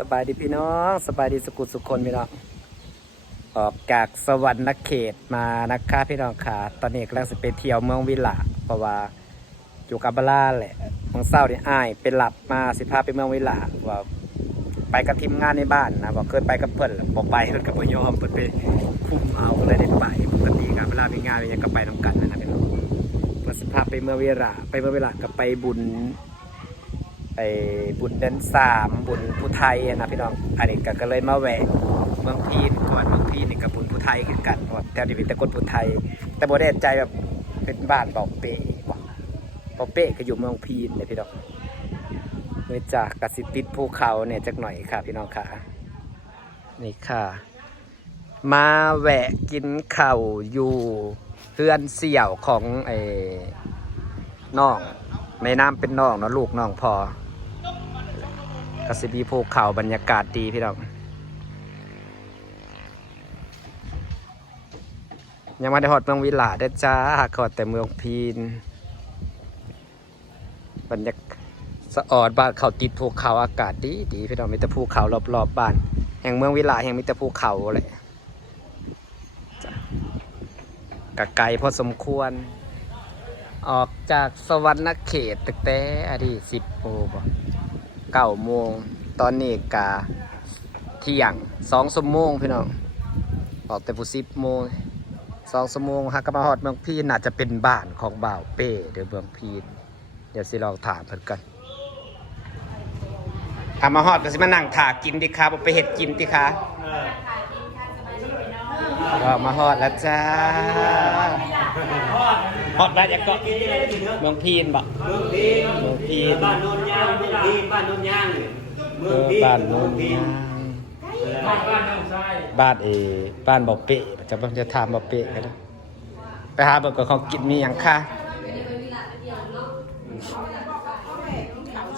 สบายดีพี่น้องสบายดีสุขุสุคนพี่น้องออกจากสวรรค์เขตมานะคะพี่น้องค่ะ ตอนนี้กำลังจะไปเที่ยวเมืองวิลาเพราะว่าอยู่กับบาลาแหละมองเศร้านี่อ้ายเป็นหลับมาสิพาไปเมืองวิลาว่าไปกับทีมงานในบ้านนะบอกเคยไปกับเพื่อนบอกไปเพื่อนกับพ่ยอมเพื่อนไปคุมเอาเลยได้ไปปกติกับเวลามีงานมีอย่างก็ไปน้ำกันนะนะพี่น้องเพื่อสิพาไปเมืองวิลาไปเมืองวิลากับไปบุญ ไปบุญเดือนสามบุญผู้ไทยนะพี่น้องอันนี้ก็กเลยมาแหวะเมืองพีนก่อนเมืองพีนนี่กับบุญผู้ไทยคือกันเพราะว่าแถวนี้มีต่คนผู้ไทย แต่บ่ได้ใจแบบเป็นบ้านเบาเป้บ่เบาเป้ก็อยู่เมืองพีนเลยพี่น้องเมื่อจากกสิติดภูเขาเนี่ยจักหน่อยค่ะ พี่น้องค่ะนี่ค่ะ มาแหวะกินเข้าอยู่เพื่อนเสี่ยวของไอ้น้องแม่น้ำเป็นน้องเนาะลูกน้องพอ กสิบีภูเขาบรรยากาศดีพี่น้องยังมาได้ฮอดเมืองวิลาได้จ้าขอดแต่เมืองพีน บรรยากาศสะออดบ้านเขาติดภูเขาอากาศดีดีพี่น้องมีแต่ภูเขารอบๆบบ้าน แห่งเมืองวิลาแห่งมีแต่ภูเขาเลยกะไกลพอสมควร ออกจากสวรรค์เขตตั้งแต่อดีสิบโมง เก้าโมงตอนนี้กาเที่ยงสองสมงพี่น้องออกแต่ผู้สิบโมงสองสมงฮะก็มาฮอดเมืองพีนน่าจะเป็นบ้านของบ่าวเป้เดี๋ยวเมืองพีนเดี๋ยวสิลองถามเพิ่นกันถ้ามาฮอดก็สิมานั่งถากินดิครับไปเห็ดกินดิคะก็มาฮอดแล้วจ้า ฮอดได้ยังก็เมืองพีนบ่เมืองพีนเมืองพีนบ้านโนนยางเมืองพีนบ้านโนนยางเมืองพีนบ้านโน้เมือนงพีนบ้านบ้านบ้านเอบ้านบ่เปะจะบ่จะถามบ่เปะกันนะไปหาเบิ่งก็เขากินมีหยังค่ะ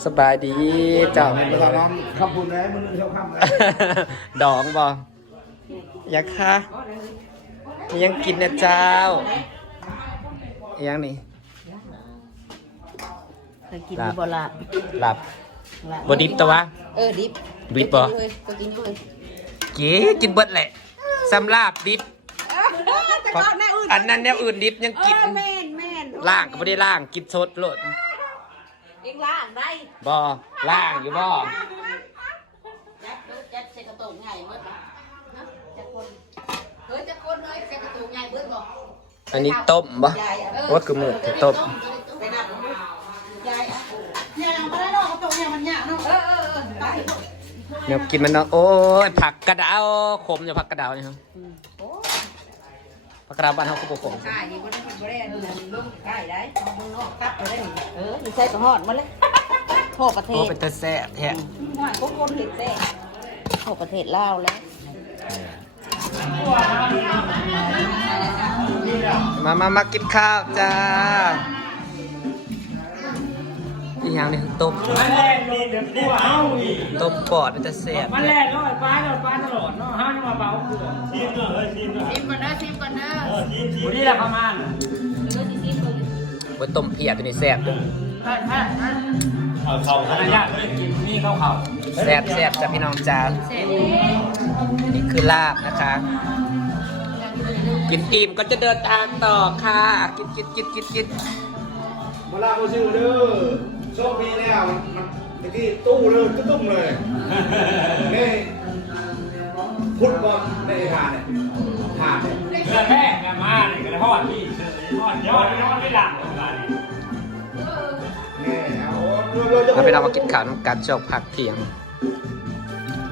สบายดีเจ้าภาษาน้องคำพูดไหนมึงเท่าคำไหนดองบ่อยากค่ะยังกินนะเจ้า อีหยังนี่เคยกินอยู่บ่ละหลับบ่ดิบตัววะ เออดิบดิบบ่เคยก็กินอยู่เลยเก๋กินเบิดแหละสำลาบดิบแต่ก็แน่อื่นอันนั้นแนวอื่นดิบยังกินเออแม่นแม่นล่างก็ไม่ได้ล่างกินสดโลดเองล่างได้บ่ล่างอยู่บ่ยัดเบิดยัดใส่กระตุกใหญ่เบิดนะจะคนเฮ้ยจะคนเลยใส่กระตุกใหญ่เบิดบ่ อันนี้ต้มบ่ใหญ่อะว่าคือมือที่ต้มเนี่ยเราไม่ได้หรอกกระตุกเนี่ยมันยากเนาะเออเออเออไปเดี๋ยวกินมันเนาะโอ้ยผักกระดาวขมอยู่ผักกระดาวนี่ครับผักกระดาวบ้านเฮาก็บ่ขมใช่นี่บ่ได้บ่ได้ดูนะลงใกล้ได้เอาเมืองนอกตัดไปได้เออนี่ใส่กระหอดมาเลยทั่วประเทโอ้เป็นตาแซ่บแท้ว่าก็คนเห็ดแซ่เข้าประเทศลาวแล้ว มามามากินข้าวจ้าอีหยังนี่ต้มมันแล่นมีเดือดกลัวเอ้าอีกต้มปอดเป็นตาแซ่บมันแล่นร้อยป้าร้อยป้าตลอดเนาะห้านี่มาเบาเกลือชิมเด้อเฮ้ยชิมเด้อซิมก่อนเด้อซิมก่อนเด้อชิมชิมนี่แหละประมาณเออสิซิมก่อนบ่ต้มเพียตัวนี้แซ่บเด้อใช่ใช่ใช่เอาเข่าขนาดยากเลยกินนี่เข้าเข่าแซ่บแซ่บจ้ะพี่น้องจ้าแซ่บอันนี้คือลาบนะคะ กินอิ่มก็จะเดินทางต่อค่ะ กินกินกินกินกินมาลาเขาชื่อเด้อโชคดีแล้วมันตะกี้ตู้เลยก็ตุ้มเลยนี่พุทธก็ได้ทานเนี่ยทานเนี่ยเพื่อแม่งมาเนี่ยกระทอดพี่ทอดยอดยอดไม่หลังเลยนี่เอาเราจะเราไปเรามากินข้าวน้ำกันช่วงพักเที่ยง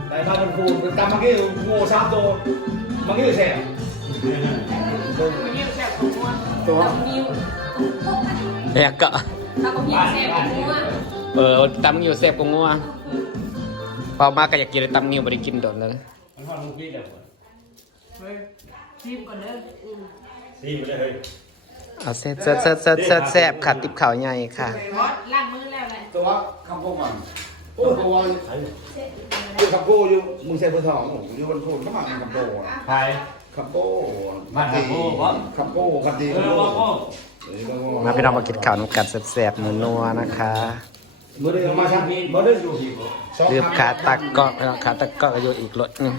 ได้ข้าวมันฟูเป็นตามเมื่อกี้งูสามตัวเมื่อกี้แสบ ตัวแล้วก็ถ้าก็มีแซ่บกับงัวเออตำงิ้วแซ่บกว่างัวเปล่ามาก็อยากกินเลยตำงิ้วไม่ได้กินโดนแล้วนะมันทอดลูกพี่เดี๋ยวซิมก่อนเด้อซีไปเลยเอาแซ่บแซ่บแซ่บแซ่บแซ่บแซ่บค่ะติบข้าวใหญ่ค่ะรถล้างมือแล้วแหละตัวคำพูดมันโอ้ตัวอยู่คำพูดอยู่มึงใช้ภาษาของผมอยู่บนพูดก็มาคำพูดใคร คำพูดคำพูดคำพูดเออว่าพ่อมาพี่น้องมากินข้าวน้ำกันแซ่บๆนัวๆนะคะบ่ได้เอามาชักบ่ได้อยู่สองลืมคำขาตักก็พี่น้องขาตักก็อยู่อีกรถหนึง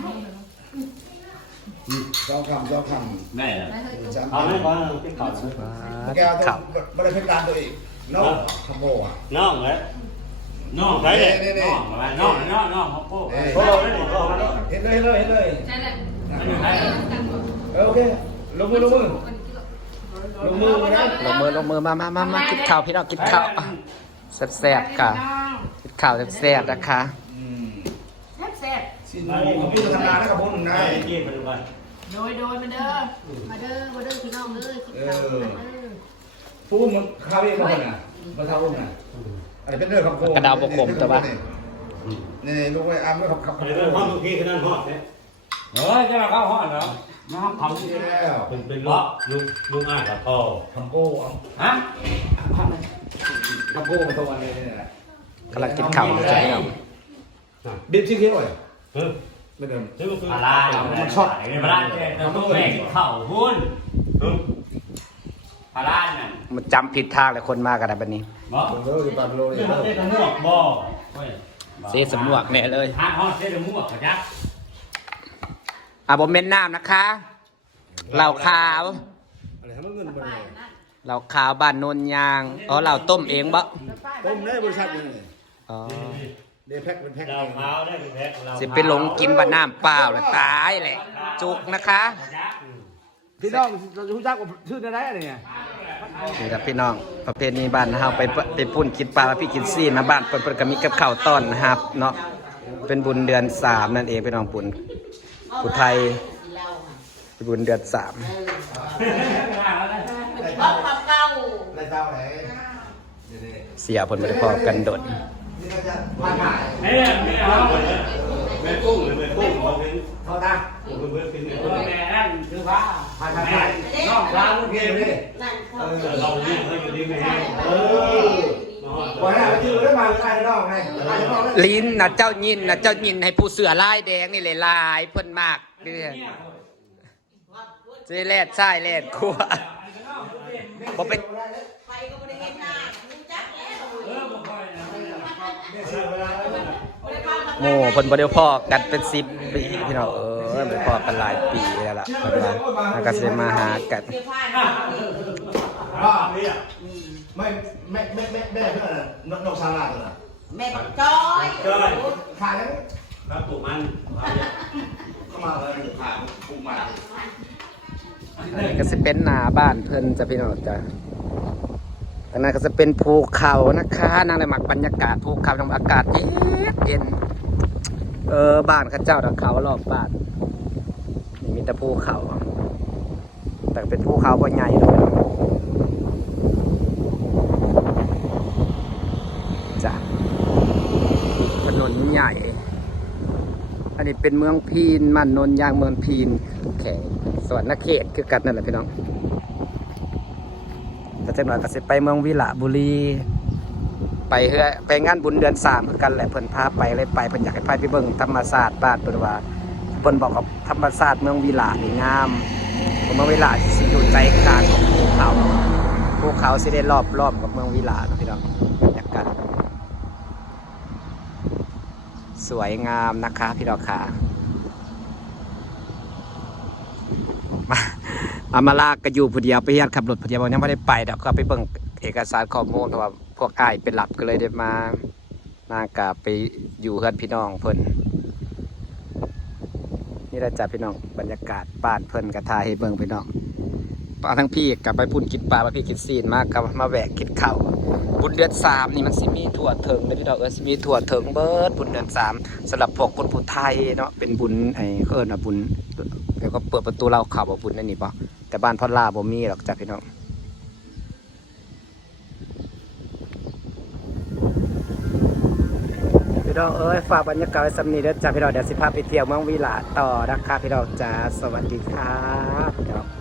สองคำสองคำได้เหรอจำเอาไหมก่อนที่เขาแกเอาขับบ่ได้เพิ่นตามตัวเองเนาะคำโบอะน้องเลยน้องใช่เลยน้องมาน้องน้องน้องพ่อพ่อพ่อไม่ได้พ่อมาแล้วเห็นเลยเห็นเลยเห็นเลยใช่ เลยเออโอเคลงมือลงมือลงมือนะลงมือลงมือมามามามากินข้าวพี่น้องกินข้าวแซ่บๆค่ะกินข้าวแซ่บๆนะคะอืมแซ่บแซ่บสิหนูกับพี่ทำงานนะครับผมนะได้ที่ปัจจุบันโดยโดยมาเด้อมาเด้อมาเด้อพี่น้องเด้อกินข้าวกันเด้อพูดมันคาเฟ่มาคนน่ะมาทำรุ่นน่ะอะไรเป็นเรื่องคำโกนี่ลูกไอ้อ้ำไม่ขับขับอันนี้เป็นห้องทุกที่คือนั่นห้องเนี่ย เฮ้ยจะมาเข้าห้องเหรอน้องทำที่แล้วเป็นเป็นลุงลุงลุงอ่านกับพ่อคำโก้เอาฮะคำโก้มาตัวนี้นี่แหละกำลังกินข้าวอยู่จ้ะพี่น้องบีบชิ้นเดียวเลยเฮ้ยไม่เดิมซื้อมาคือปลามันชอบปลาแกเราต้องแบ่งเข่าหุ้นปลาน่ะมันจำผิดทางเลยคนมากกันนะบัดนี้บ่เออปลาโลเลยเส้นเส้นหมวกบ่เสียสมวกแน่เลยหาห้องเส้นหมวกกระยัก อะผมเม็นน้ำนะคะเหล่าขาวอะไรทำเงินมาเลยเหล่าขาวบ้านโนนยางอ๋อเหล่าต้มเองบ่ต้มได้บริษัทนี่อ๋อเดี๋ยวแพ็คเป็นแพ็คเราเท้าได้เป็นแพ็คเราสิไปหลงกินบะน้ำเปล่าเลยตายแหละจุกนะคะพี่น้องเราจะรู้จักว่าชื่ออะไรอะไรเนี่ยนี่ครับพี่น้องประเพณีบ้านเฮาไปไปปุ่นกินปลาพี่กินซีนนะบ้านเปิดเปิดก็มีกับข้าวต้อนนะครับเนาะเป็นบุญเดือนสามนั่นเองพี่น้องปุ่น ผู้ไทยเป็นบุญเดือนสามชอบความเก่าในเจ้าไหนเสียผลไม่ได้พอกันโดดนี่ก็จะผ่านหายเฮ้ยไม่เอาเลยแม่กุ้งเลยแม่กุ้งเขาเป็นเขาตาเพื่อนเป็นแม่นั่นคือว่าผ่านหายน้องร้านลูกเกเกมมนี่นี่นั่นเขาเราเนี่ยเขาอยู่ที่แม่เออ วันนี้ชื่อได้มาใครน้องไงใครน้องลิ้นนะเจ้ายินนะเจ้ายินให้ผู้เสือลายแดงนี่เลยลายเพิ่นมากเดือนเจแลดใช่แลดครัวบ่เป็นไปก็ไม่ได้เห็นหน้ารู้จักแล้วโม่เพิ่นบ่ได้พอกันเป็นสิบปีพี่น้องเออบ่ได้พอกันหลายปีแล้วล่ะเพิ่นว่าแล้วก็สิมาหากันเสื้อผ้าอ่า ไม่แม่แม่แม่แม่เพื่อนน้องชาลาตัวน่ะแม่บักจอย ขาดแล้วครับปลูกมันเข้ามาเลยขาดปุ่มมาอันนี้ก็จะเป็นหน้าบ้านเพิ่นจะพี่น้องจ้ะอันนั้นก็จะเป็นภูเขานะคะนางได้หมักบรรยากาศภูเขาทำอากาศเย็นเย็นเออบ้านเข้าเจ้าทางเขารอบบ้านนี่มีแต่ภูเขา แต่เป็นภูเขาบ่ใหญ่เลยจ้ะถนนใหญ่ อันนี้ เป็นเมืองพีนมันนนยางเมืองพีนแขกสวรรณเขตคือกันนั่นแหละพี่น้องแต่จังหน่อยก็สิไปเมืองวิละบุรี ไปเฮือไปงานบุญเดือนสามคือกันแหละเพิ่นพาไปเลยไปเพิ่นอยากให้พาไปเบิ่งธรรมศาสตร์บ้านเพิ่นว่าเพิ่นบอกว่าธรรมศาสตร์เมืองวิละนี่งามเมืองวิละสิอยู่ใจกลางของภูเขาภูเขาสิได้รอบรอบกับเมืองวิละนะพี่น้องบรรยากาศ สวยงามนะคะพี่ดอกขามาอามาลากก็อยู่ผู้เดียวไปเฮียนขับรถผู้เดียวยังไม่ได้ไปดอกก็ไปเบิ่งเอกสารข้อมูลเพราะว่าพวกอ้ายเป็นหลักก็เลยได้มานากาไปอยู่เฮือนพี่น้องเพิ่นนี่แหละจ้ะพี่น้องบรรยากาศบ้านเพิ่นกระทายให้เบิ่งพี่น้องปลาทั้งพี่กลับไปพุ่นกินปลาพี่กินซีนมากกับมาแวะกินข้าว บุญเดือนสามนี่มันสิมีถั่วเถิงเลยพี่ดอกเออสิมีถั่วเถิงเบิร์ดบุญเดือนสามสำหรับพวกคนผู้ไทยเนาะเป็นบุญไอ้เขาเอิ้นว่าบุญเดี๋ยวก็เปิดประตูเราเข่าวว่าบุญนั่นนี่ปะแต่บ้านพ่อลาบ่มีหรอกจ้ะพี่น้องพี่น้องเอ้ยฝากบรรยากาศไว้สำนีเด้อจ้ะพี่น้องเดี๋ยวสิพาไปเที่ยวเมืองวิลาต่อนะคะพี่น้องจ้าสวัสดีครับพี่น้อง